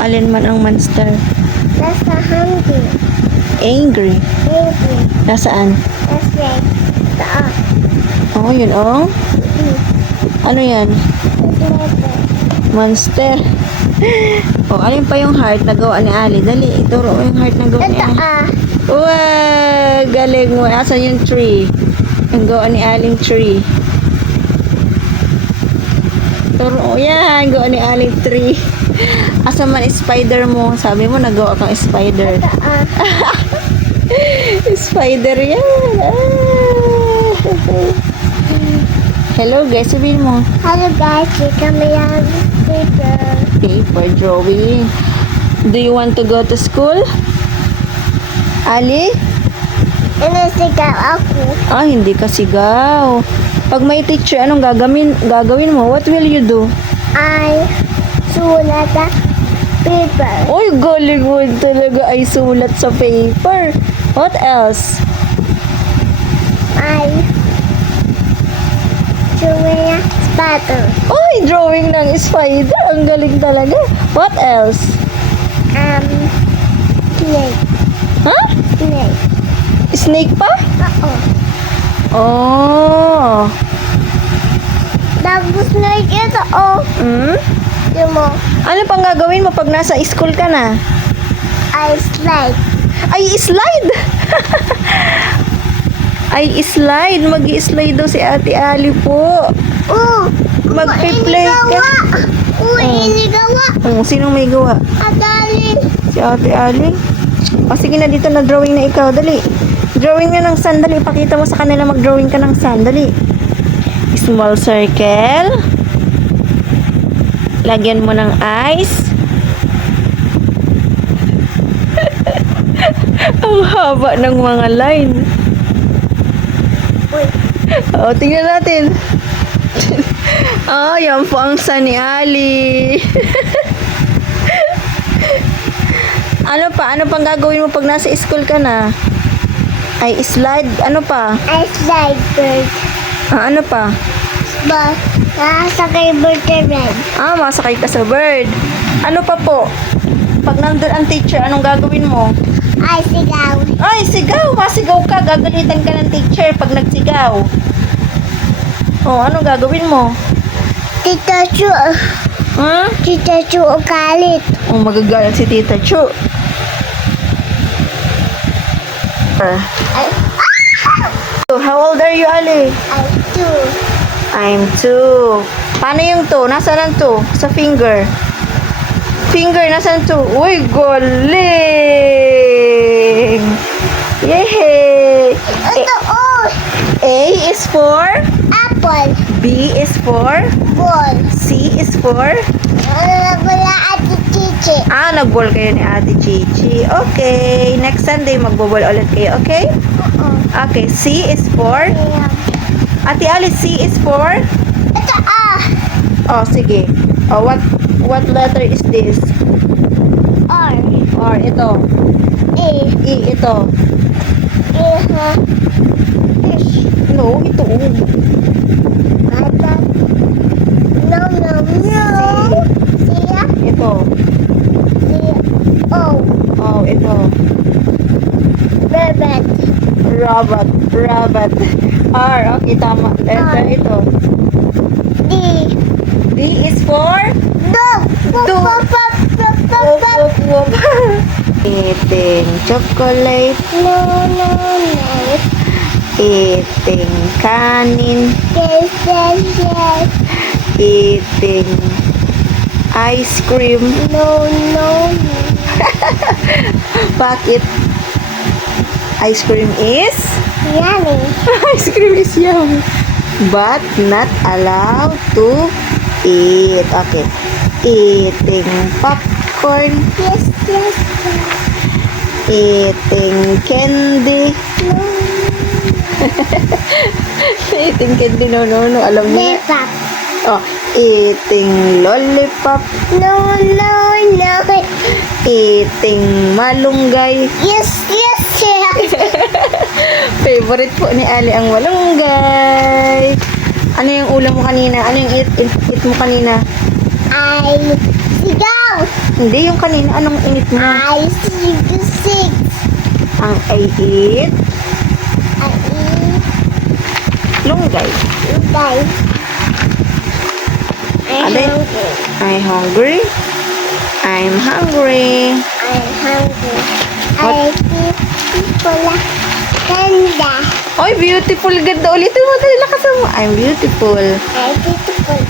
Alin man ang monster? Nasa hungry. Angry. Angry. Nasaan? Nasa taas. Oh, yun oh. Ano yan? Never. Monster. Oh, alin pa yung heart na gawa ni Ali? Dali, ituro mo yung heart na gawa ni Ito Ali. Wow, galing mo. Asan yung tree? Ang gawa ni Aling tree. Turo mo yan, gawa ni Aling tree. Asan man spider mo? Sabi mo, nagawa kang spider. Spider yan. Ah. Hello guys, sabihin mo. Hello guys, kami lang paper. Paper drawing. Do you want to go to school? Ali? Inasigaw ako. Ah, hindi ka sigaw. Pag may teacher, anong gagawin mo? What will you do? Ay sulat sa paper. Uy, galing mo talaga ay sulat sa paper. What else? Ay sulat spider. Uy, drawing ng spider. Ang galing talaga. What else? Snake. Ha? Snake. Snake pa? Oo. Oh. Tapos snake ito, oh. Hmm? Yung mo, Ano pang gagawin mo pag nasa school ka na? ay slide. Ay, slide! Ay, slide. Mag-slide daw si Ate Ali po. Oh, Magpi-play ka. Inigawa. Sinong may gawa? Adali. Si Ate Ali? O, sige na dito na drawing na ikaw. Dali. Drawing nga ng sun. Dali. Pakita mo sa kanila mag-drawing ka ng sun. Dali. Small circle. Lagyan mo ng ice. Ang haba ng mga line. Uy, O, tingnan natin. Yan po ang sun ni Ali. Ano pa? Ano pang gagawin mo pag nasa school ka na? Ay, slide. Ano pa? ay slide bird. Ano pa? Ba, nasa kay bird red. Masakay ka sa bird. Ano pa po? Pag nandun ang teacher, anong gagawin mo? Ay sigaw. Ay, sigaw! Masigaw ka. Gagalitan ka ng teacher pag nagsigaw. Anong gagawin mo? Tita Chu. Tita Chu ugalit. Magagalit si Tita Chu. Ay, How old are you, Ali? ay two. I'm 2. Paano yung 2? Nasaan ang 2? Sa finger. Finger, nasaan 2? Uy, galing! Yay! Ito oh. A is for Apple. B is for Ball. C is for Wala ati chichi. nagball kayo ni Ate Chichi. Okay, next Sunday magbobol ulit kayo, okay? Oo. Okay, C is for Ate Alice, C is for Ito sige. What letter is this? R. Or ito. A. E ito. Fish. No, ito. Bata. No. Siya. Ito. Siya. O. Ito. Rabbit. Rabbit. R, okay, tama. Letter R. ito. D. D is for Dog. Dog. Wop, wop. Eating chocolate. No. Eating kanin. Yes. Eating ice cream. No. Bakit? Ice cream is? Yummy. Ice cream is yummy. But not allowed to eat. Okay. Eating popcorn. Yes. Eating candy. No. Eating candy, no. Alam niyo. Never. Eating lollipop. No. Eating malunggay. Yes. Favorite po ni Ali ang malunggay. Ano yung ulam mo kanina? Ano yung eat mo kanina? Ay sigaw. Hindi, yung kanina. Anong init mo? I see the six. Ang I eat. I eat. Lunggay. Guys. I'm Ade. hungry. I hungry. I'm hungry. I'm hungry. What? I eat pula. Ganda. Oy, beautiful. Ganda. Ulitin mo. Dali, lakasan mo. I'm beautiful. I beautiful.